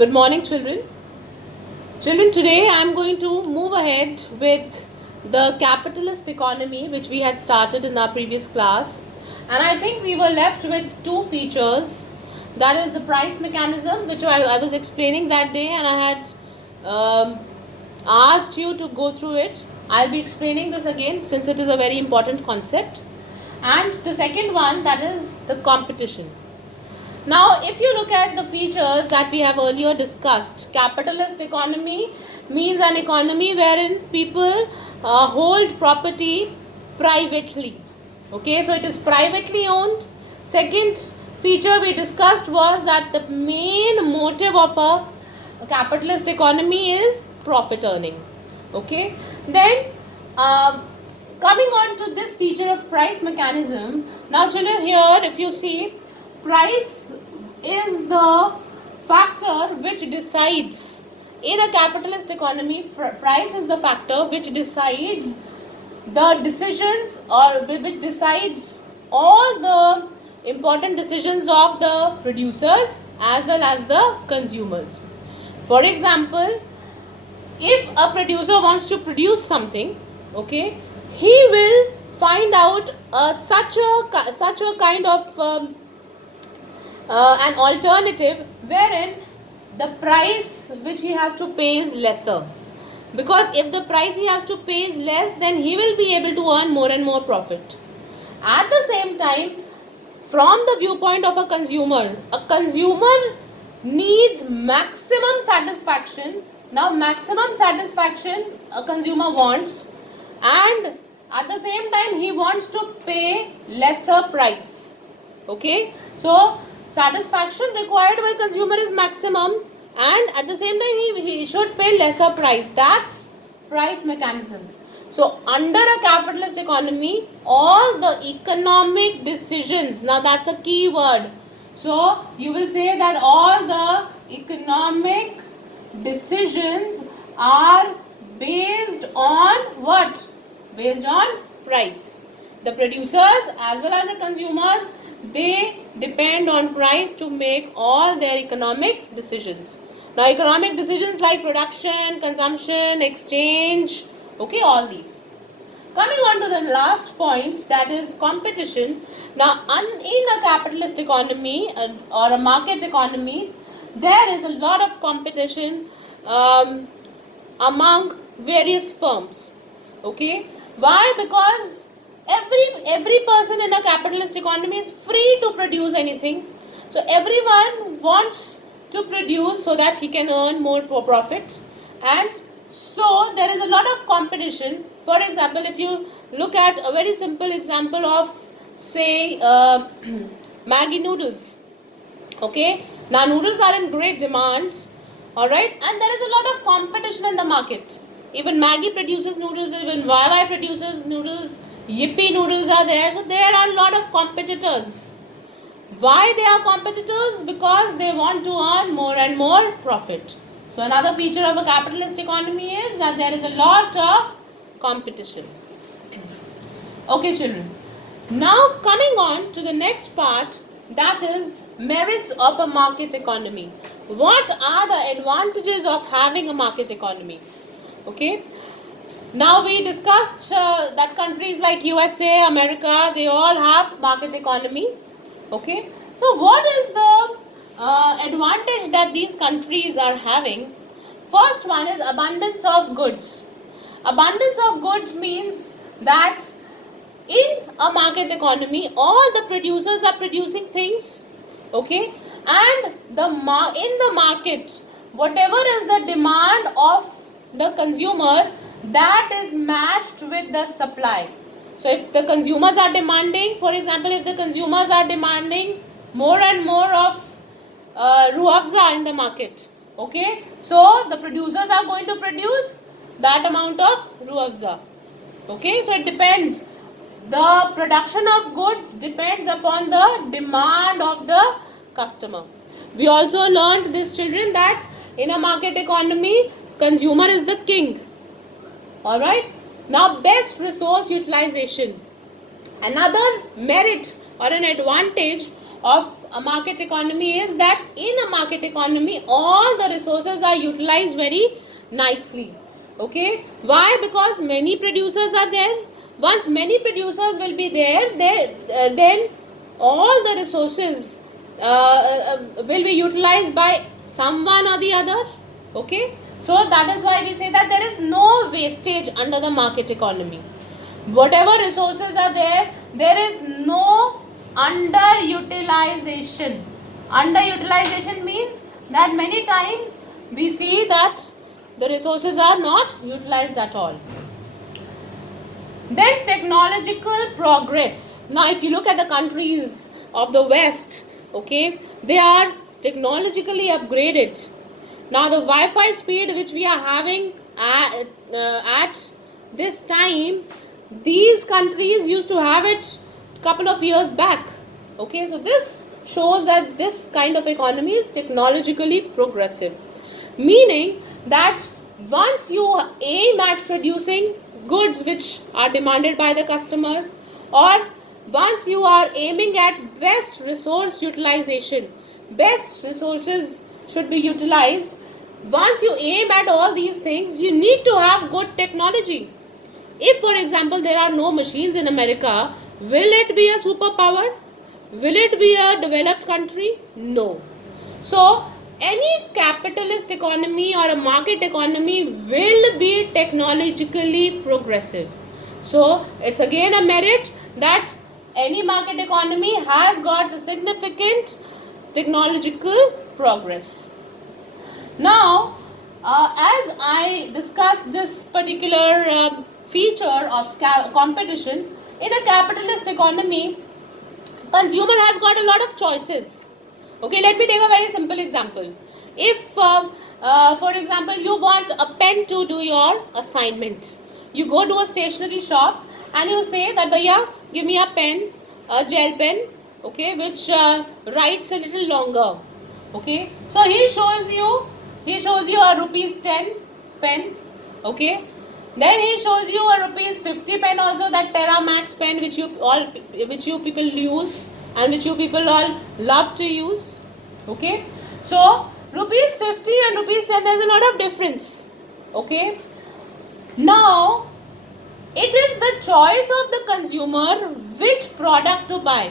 Good morning, children. Children, today I am going to move ahead with the capitalist economy, which we had started in our previous class. And I think we were left with two features. That is the price mechanism, which I was explaining that day, and I had asked you to go through it. I'll be explaining this again since it is a very important concept. And the second one, that is the competition. Now, if you look at the features that we have earlier discussed, capitalist economy means an economy wherein people hold property privately. Okay, so it is privately owned. Second feature we discussed was that the main motive of a capitalist economy is profit earning. Okay, then coming on to this feature of price mechanism. Now, children, here if you see, price is the factor which decides in a capitalist economy. Price is the factor which decides the decisions, or which decides all the important decisions of the producers as well as the consumers. For example, if a producer wants to produce something, okay, he will find out such a kind of an alternative wherein the price which he has to pay is lesser, because if the price he has to pay is less, then he will be able to earn more and more profit. At the same time, from the viewpoint of a consumer needs maximum satisfaction. Now, maximum satisfaction a consumer wants, and at the same time he wants to pay lesser price. Okay, so satisfaction required by consumer is maximum, and at the same time he should pay lesser price. That's price mechanism. So under a capitalist economy, all the economic decisions, now that's a key word. So you will say that all the economic decisions are based on what? Based on price. The producers as well as the consumers, they depend on price to make all their economic decisions. Now, economic decisions like production, consumption, exchange, okay, all these. Coming on to the last point, that is competition. Now, in a capitalist economy or a market economy, there is a lot of competition among various firms. Okay, why? Because every person in a capitalist economy is free to produce anything. So everyone wants to produce so that he can earn more profit, and so there is a lot of competition. For example, if you look at a very simple example of, say, Maggi noodles. Okay, now noodles are in great demand, alright, and there is a lot of competition in the market. Even Maggi produces noodles, even YY produces noodles, Yippee noodles are there. So there are a lot of competitors. Why they are competitors? Because they want to earn more and more profit. So another feature of a capitalist economy is that there is a lot of competition. Okay, children. Now coming on to the next part, that is merits of a market economy. What are the advantages of having a market economy? Okay. Now we discussed that countries like USA, America, they all have market economy. Okay. So what is the advantage that these countries are having? First one is abundance of goods. Abundance of goods means that in a market economy, all the producers are producing things. Okay. And in the market, whatever is the demand of the consumer, that is matched with the supply. So if the consumers are demanding, for example, if the consumers are demanding more and more of Ruah Afza in the market, okay, so the producers are going to produce that amount of Ruah Afza. Okay, so it depends. The production of goods depends upon the demand of the customer. We also learned this, children, that in a market economy, consumer is the king. Alright. Now, best resource utilization. Another merit or an advantage of a market economy is that in a market economy, all the resources are utilized very nicely. Okay, why? Because many producers are there. Once many producers will be there, then all the resources will be utilized by someone or the other. Okay, so that is why we say that there is no wastage under the market economy. Whatever resources are there, there is no underutilization. Underutilization means that many times we see that the resources are not utilized at all. Then technological progress. Now if you look at the countries of the West, okay, they are technologically upgraded. Now the Wi-Fi speed which we are having at this time, these countries used to have it couple of years back. Okay, so this shows that this kind of economy is technologically progressive, meaning that once you aim at producing goods which are demanded by the customer, or once you are aiming at best resource utilization, best resources should be utilized. Once you aim at all these things, you need to have good technology. If, for example, there are no machines in America, will it be a superpower? Will it be a developed country? No. So, any capitalist economy or a market economy will be technologically progressive. So, it's again a merit that any market economy has got a significant technological progress. Now, as I discussed this particular feature of competition, in a capitalist economy, consumer has got a lot of choices. Okay, let me take a very simple example. If, for example, you want a pen to do your assignment, you go to a stationery shop and you say that, Bhaiya, give me a pen, a gel pen, okay, which writes a little longer. Okay, so he shows you a rupees 10 pen. Okay, then he shows you a rupees 50 pen also, that Terra Max pen which you people use and which you people all love to use. Okay, so rupees 50 and rupees 10, there is a lot of difference. Okay, now it is the choice of the consumer which product to buy.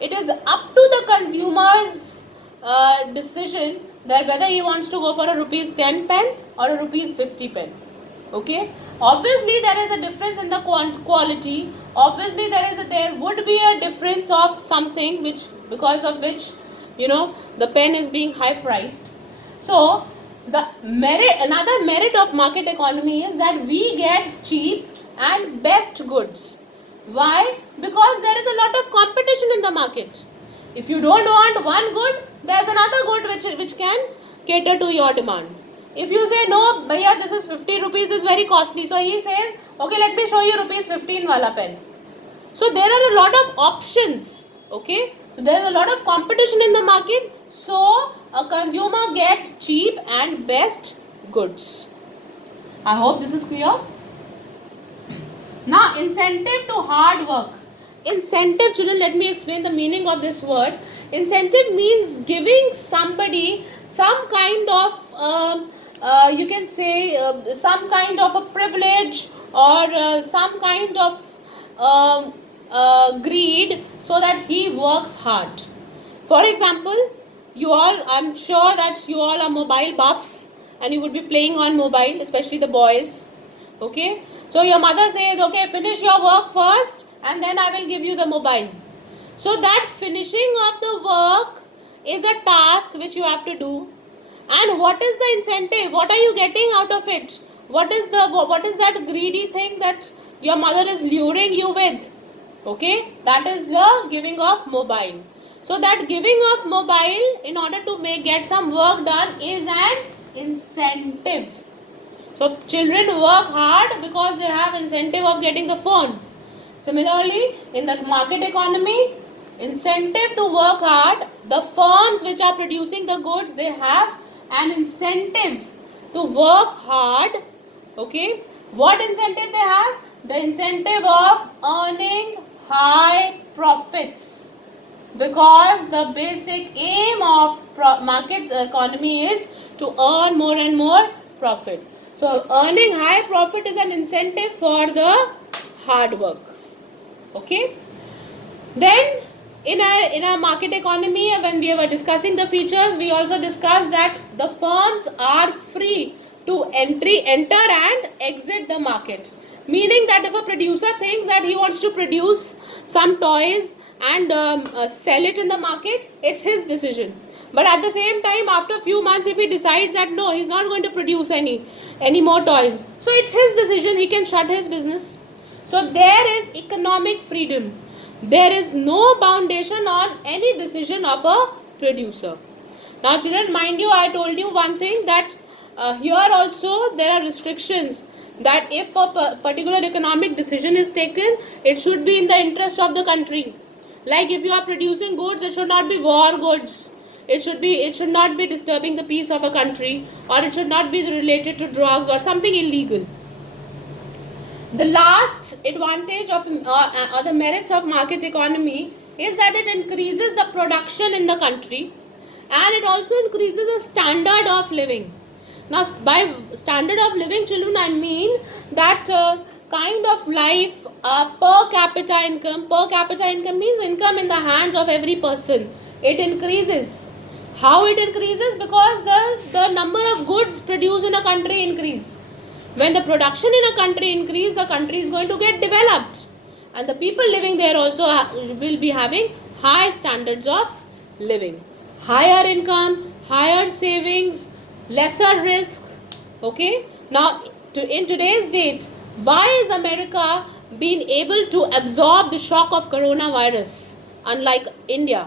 It is up to the consumer's decision that whether he wants to go for a rupees 10 pen or a rupees 50 pen. Okay, obviously there is a difference in the quality. Obviously there would be a difference of something which, because of which, the pen is being high priced. So another merit of market economy is that we get cheap and best goods. Why? Because there is a lot of competition in the market. If you don't want one good, there is another good which can cater to your demand. If you say, no, bhaiya, this is 50 rupees, is very costly. So he says, okay, let me show you rupees 15 wala pen. So there are a lot of options. Okay, so there is a lot of competition in the market. So a consumer gets cheap and best goods. I hope this is clear. Now, incentive to hard work. Incentive, children, let me explain the meaning of this word. Incentive means giving somebody some kind of, you can say, some kind of a privilege or some kind of greed so that he works hard. For example, I'm sure that you all are mobile buffs and you would be playing on mobile, especially the boys. Okay, so your mother says, okay, finish your work first and then I will give you the mobile. So that finishing of the work is a task which you have to do. And what is the incentive? What are you getting out of it? What is that greedy thing that your mother is luring you with? Okay, that is the giving of mobile. So that giving of mobile in order to get some work done is an incentive. So children work hard because they have incentive of getting the phone. Similarly, in the market economy, incentive to work hard, the firms which are producing the goods, they have an incentive to work hard. Okay, what incentive they have? The incentive of earning high profits. Because the basic aim of market economy is to earn more and more profit. So earning high profit is an incentive for the hard work. Okay. Then in a market economy, when we were discussing the features, we also discussed that the firms are free to enter and exit the market. Meaning that if a producer thinks that he wants to produce some toys and sell it in the market, it's his decision. But at the same time, after a few months, if he decides that no, he's not going to produce any more toys, so it's his decision. He can shut his business. So there is economic freedom. There is no foundation on any decision of a producer. Now children, mind you, I told you one thing, that here also there are restrictions, that if a particular economic decision is taken, it should be in the interest of the country. Like if you are producing goods, it should not be war goods. It should not be disturbing the peace of a country, or it should not be related to drugs or something illegal. The last advantage of or the merits of market economy is that it increases the production in the country, and it also increases the standard of living. Now, by standard of living, children, I mean that kind of life, per capita income. Per capita income means income in the hands of every person. It increases. How it increases? Because the number of goods produced in a country increase. When the production in a country increase, the country is going to get developed, and the people living there also will be having high standards of living, higher income, higher savings, lesser risk. Okay. Now, in today's date, why is America being able to absorb the shock of coronavirus unlike India?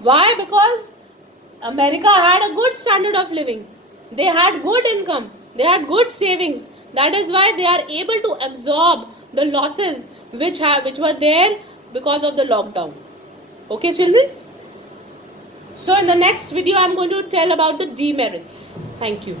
Why? Because America had a good standard of living. They had good income. They had good savings. That is why they are able to absorb the losses which were there because of the lockdown. Okay, children? So in the next video, I am going to tell about the demerits. Thank you.